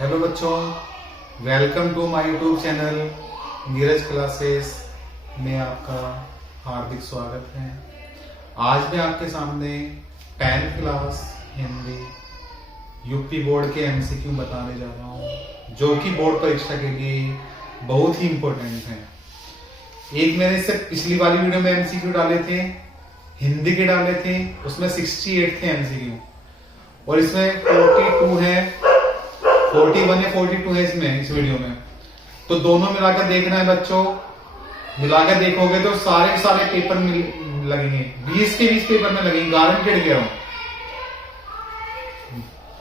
Hello बच्चों, welcome to my YouTube channel Neeraj classes में आपका हार्दिक स्वागत है। आज मैं आपके सामने 10th class Hindi UP board के एमसीक्यू बताने जा रहा हूँ, जो कि बोर्ड परीक्षा के लिए बहुत ही इम्पोर्टेंट है। एक मैंने इससे पिछली वाली वीडियो में एमसीक्यू डाले थे, हिंदी के डाले थे, उसमें 68 थे एमसीक्यू और इसमें 42 है, 41 या 42 है इसमें, इस वीडियो में। तो दोनों मिलाकर देखना है बच्चों, मिलाकर देखोगे तो सारे सारे पेपर लगेंगे, 20 के 20 पेपर में लगेंगे, गारंटेड कह रहा हूं।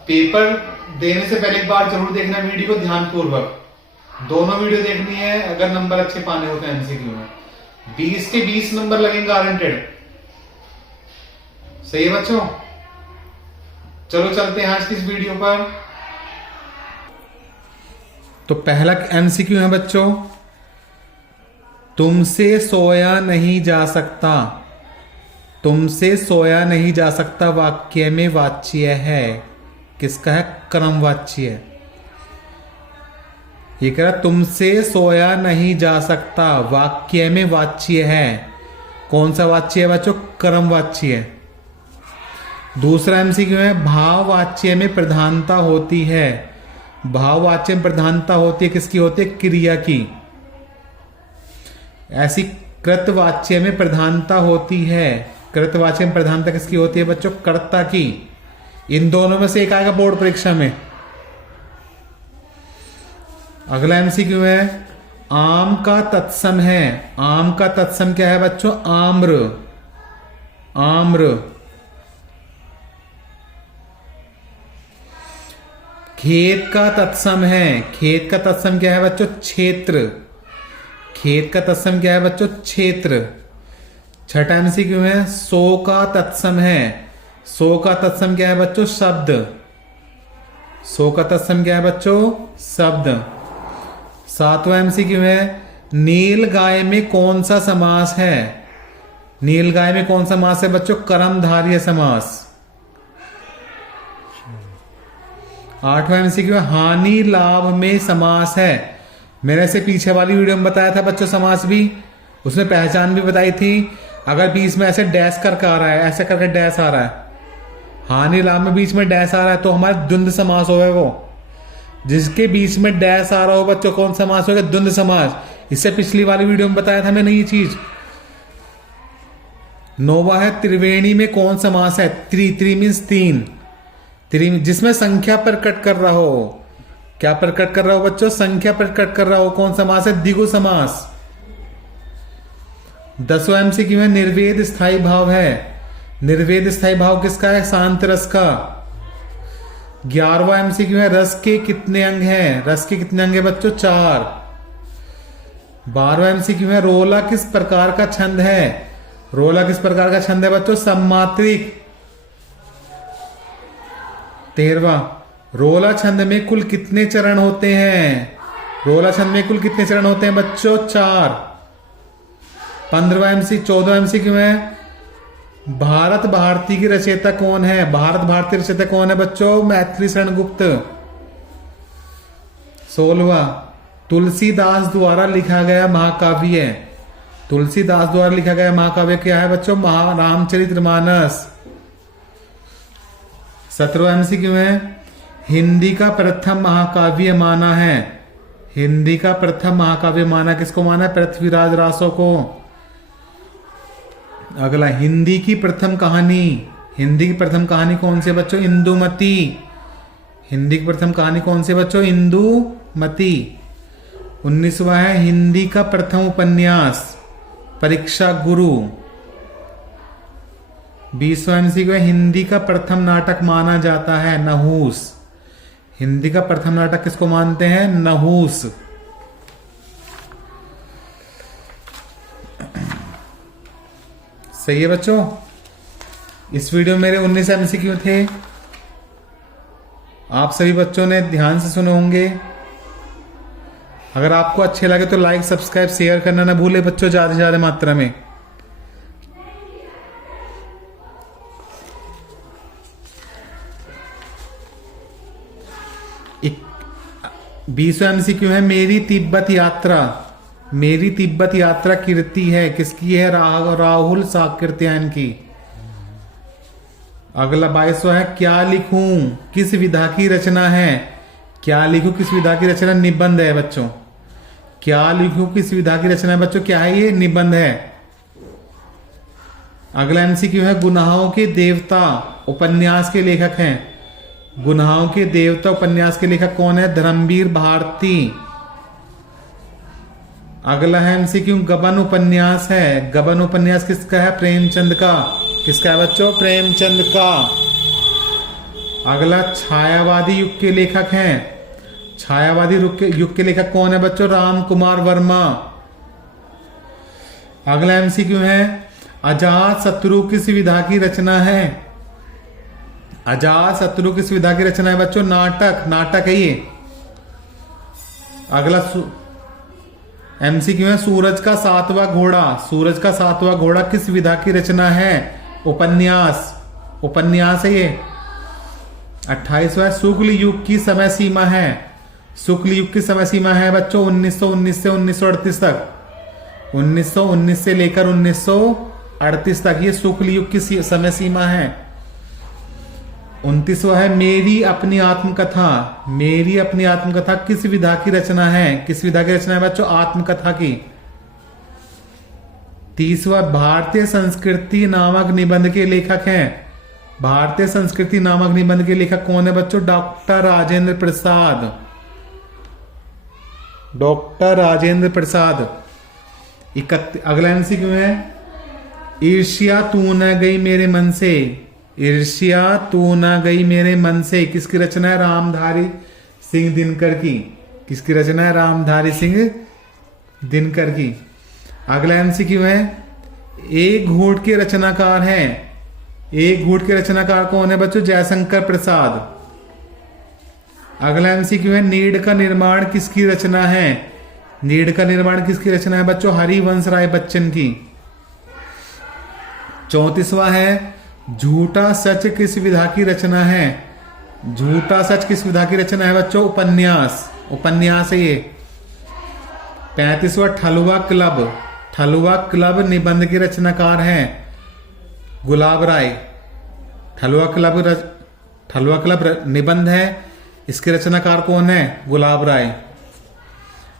पेपर देने से पहले एक बार जरूर देखना वीडियो को ध्यानपूर्वक, दोनों वीडियो देखनी है अगर नंबर अच्छे पाने होते हैं एमसीक्यू में। 20 के 20 नंबर लगेंगे गारंटेड। सही है बच्चों? चलो चलते हैं आज की इस वीडियो पर। तो पहला एमसीक्यू है बच्चों, तुमसे सोया नहीं जा सकता। तुमसे सोया नहीं जा सकता वाक्य में वाच्य है, किसका है? क्रमवाच्य। ये कह रहा तुमसे सोया नहीं जा सकता वाक्य में वाच्य है। कौन सा वाच्य है बच्चों? क्रमवाच्य है। दूसरा एमसीक्यू है, भाववाच्य में प्रधानता होती है। भाववाच्य में प्रधानता होती है, किसकी होती है? क्रिया की। ऐसी कृतवाच्य में प्रधानता होती है। कृतवाच्य में प्रधानता किसकी होती है बच्चों? कर्ता की। इन दोनों में से एक आएगा बोर्ड परीक्षा में। अगला एमसीक्यू है, आम का तत्सम है। आम का तत्सम क्या है बच्चों? आम्र। आम्र। खेत का तत्सम है। खेत का तत्सम क्या है बच्चों? क्षेत्र। खेत का तत्सम क्या है बच्चों? क्षेत्र। छठा एमसीक्यू है, सो का तत्सम है। सो का तत्सम क्या है बच्चों? शब्द। सो का तत्सम क्या है बच्चों? शब्द। सातवां एमसीक्यू है, नील गाय में कौन सा समास है? नील गाय में कौन सा समास है बच्चों? कर्मधारय समास। आठवां एमसीक्यू है, हानि लाभ में समास है। मैंने से पीछे वाली वीडियो में बताया था बच्चों समास भी, उसमें पहचान भी बताई थी। अगर बीच में ऐसे डैश करके आ रहा है, ऐसे करके डैश आ रहा है, हानि लाभ में बीच में डैश आ रहा है, तो हमारा द्वंद्व समास होगा। वो जिसके बीच में डैश आ रहा हो बच्चों, कौन समास होगा? द्वंद्व समास। इससे पिछली वाली वीडियो में बताया था मैंने ये चीज। नौवा है, त्रिवेणी में कौन समास है? त्रि मीन्स तीन। जिसमें संख्या प्रकट कर रहा हो। क्या प्रकट कर रहा हो बच्चों? संख्या प्रकट कर रहा हो। कौन समास है? द्विगु समास। 10वां एमसीक्यू है, निर्वेद स्थायी भाव है। निर्वेद स्थायी भाव किसका है? शांत रस का। 11वां एमसीक्यू है, रस के कितने अंग हैं? रस के कितने अंग है बच्चों? 4। 12वां एमसीक्यू है, रोला किस प्रकार का छंद है? रोला किस प्रकार का छंद है बच्चों? सम्मात्रिक। 13वां, रोला छंद में कुल कितने चरण होते हैं? रोला छंद में कुल कितने चरण होते हैं बच्चों? 4। 14वां एमसीक्यू है, भारत भारती की रचयिता कौन है? भारत भारती रचयिता कौन है बच्चों? मैथिली शरण गुप्त। 16वां, तुलसीदास द्वारा लिखा गया महाकाव्य। तुलसीदास द्वारा लिखा गया महाकाव्य क्या है बच्चों? रामचरितमानस। 17वां एमसीक्यू है, हिंदी का प्रथम महाकाव्य माना है। हिंदी का प्रथम महाकाव्य माना किसको माना है? पृथ्वीराज रासो को। अगला, हिंदी की प्रथम कहानी। हिंदी की प्रथम कहानी कौन सी बच्चों? इंदुमती। हिंदी की प्रथम कहानी कौन सी बच्चों? इंदुमती। 19वां है, हिंदी का प्रथम उपन्यास परीक्षा गुरु। 20वां एमसीक्यू है, हिंदी का प्रथम नाटक माना जाता है नहूस। हिंदी का प्रथम नाटक किसको मानते हैं? नहूस। सही है बच्चों? इस वीडियो में मेरे 19 एमसीक्यू थे। आप सभी बच्चों ने ध्यान से सुने होंगे। अगर आपको अच्छे लगे तो लाइक, सब्सक्राइब, शेयर करना ना भूले बच्चों, ज्यादा से ज्यादा मात्रा में। 20वां MCQ है मेरी तिब्बत यात्रा। मेरी तिब्बत यात्रा कीर्ति है, किसकी है? राहुल साकृत्यायन की। अगला 22वां है क्या लिखूं किस विधा की रचना है? क्या लिखूं किस विधा की रचना? निबंध है बच्चों। क्या लिखूं किस विधा की रचना है बच्चों? क्या है ये? निबंध है। अगला MCQ है गुनाहों के देवता उपन्यास के लेखक हैं। गुनाहों के देवता उपन्यास के लेखक कौन है? धर्मवीर भारती। अगला है MCQ गबन उपन्यास है। गबन उपन्यास किसका है? प्रेमचंद का। किसका है बच्चों? प्रेमचंद का। अगला छायावादी युग के लेखक हैं। छायावादी युग के लेखक कौन है बच्चों? राम कुमार वर्मा। अगला MCQ है अजात शत्रु किस विधा की रचना है? अजात शत्रु किस विधा की रचना है बच्चों? नाटक। नाटक है ये। अगला MCQ है सूरज का सातवां घोड़ा। सूरज का सातवां घोड़ा किस विधा की रचना है? उपन्यास। उपन्यास है ये। 28वां शुक्ल युग की समय सीमा है। शुक्ल युग की समय सीमा है बच्चों 1919 से 1938 तक। 1919 से लेकर 1938 तक ये शुक्ल युग की समय सीमा है। 29वां है मेरी अपनी आत्मकथा। मेरी अपनी आत्मकथा किस विधा की रचना है? किस विधा की रचना है बच्चों? आत्मकथा की। 30वां भारतीय संस्कृति नामक निबंध के लेखक हैं। भारतीय संस्कृति नामक निबंध के लेखक कौन है बच्चों? डॉक्टर राजेंद्र प्रसाद। डॉक्टर राजेंद्र प्रसाद। अगला MCQ है ईर्ष्या तू न गई मेरे मन से। ईर्ष्या तू न गई मेरे मन से किसकी रचना है? रामधारी सिंह दिनकर की। किसकी रचना है? रामधारी सिंह दिनकर की। अगला MCQ है एक घूट के रचनाकार हैं। एक घूट के रचनाकार कौन है बच्चों? जयशंकर प्रसाद। अगला MCQ है नीड का निर्माण किसकी रचना है? नीड का निर्माण किसकी रचना है बच्चों? हरिवंश राय बच्चन की। 34वां है झूठा सच किस विधा की रचना है? झूठा सच किस विधा की रचना है बच्चों? उपन्यास। उपन्यास है ये। 35वां ठलुआ क्लब। ठलुआ क्लब निबंध के रचनाकार हैं गुलाब राय। ठलुआ क्लब निबंध है, इसके रचनाकार कौन है? गुलाब राय।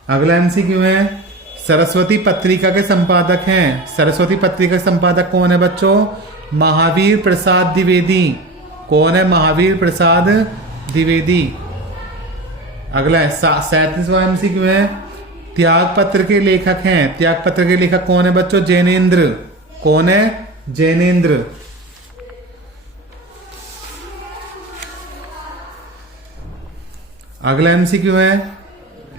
अगला MCQ है सरस्वती पत्रिका के संपादक हैं। सरस्वती पत्रिका के संपादक कौन है बच्चों? महावीर प्रसाद द्विवेदी। कौन है? महावीर प्रसाद द्विवेदी। अगला 37वां MCQ है त्यागपत्र के लेखक हैं। त्यागपत्र के लेखक कौन है बच्चों? जैनेन्द्र। कौन है? जैनेन्द्र। अगला MCQ है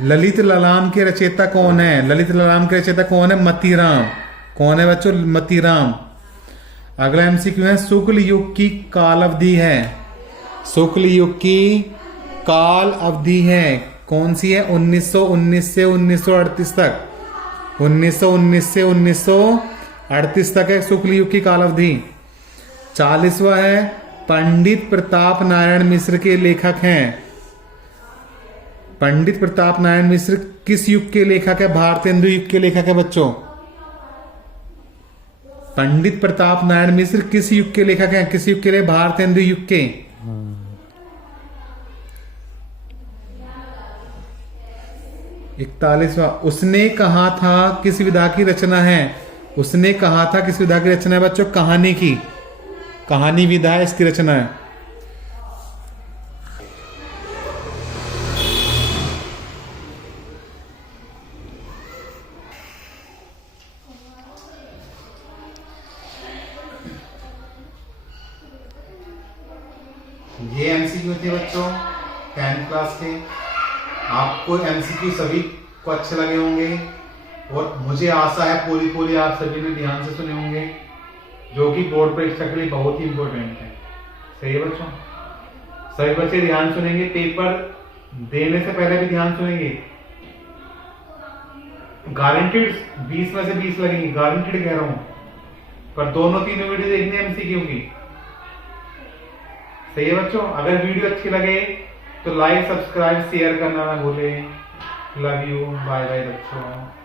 ललित ललाम के रचयिता कौन है? ललित ललाम के रचयिता कौन है? मतीराम। कौन है बच्चों? मतीराम। अगला MCQ है शुक्ल युग की काल अवधि है। शुक्ल युग की काल अवधि है कौन सी है? 1919 से 1938 तक। 1919 से 1938 तक है शुक्ल युग की काल अवधि। 40वां है पंडित प्रताप नारायण मिश्र के लेखक हैं। पंडित प्रताप नारायण मिश्र किस युग के लेखक है? भारतेंदु युग के लेखक है बच्चों। पंडित प्रताप नारायण मिश्र किस युग के लेखक हैं? किस युग के लिए? भारतेंदु युग के। 41वां उसने कहा था किस विधा की रचना है? उसने कहा था किस विधा की रचना है बच्चों? कहानी की। कहानी विधा है इसकी रचना है। ये MCQ थे बच्चों 10th क्लास के। आपको MCQ सभी को अच्छे लगे होंगे और मुझे आशा है पूरी आप सभी ने ध्यान से सुने होंगे, जो कि बोर्ड परीक्षा के लिए बहुत ही इंपॉर्टेंट है। सही है बच्चों? सभी बच्चे ध्यान सुनेंगे, पेपर देने से पहले भी ध्यान सुनेंगे। गारंटेड 20 में से 20 लगेंगे, गारंटेड कह रहा हूं। पर दोनों तीनों वीडियो देखनी है MCQ की। सही है बच्चों? अगर वीडियो अच्छी लगे तो लाइक सब्सक्राइब शेयर करना ना भूलें। लव यू, बाय बाय बच्चों।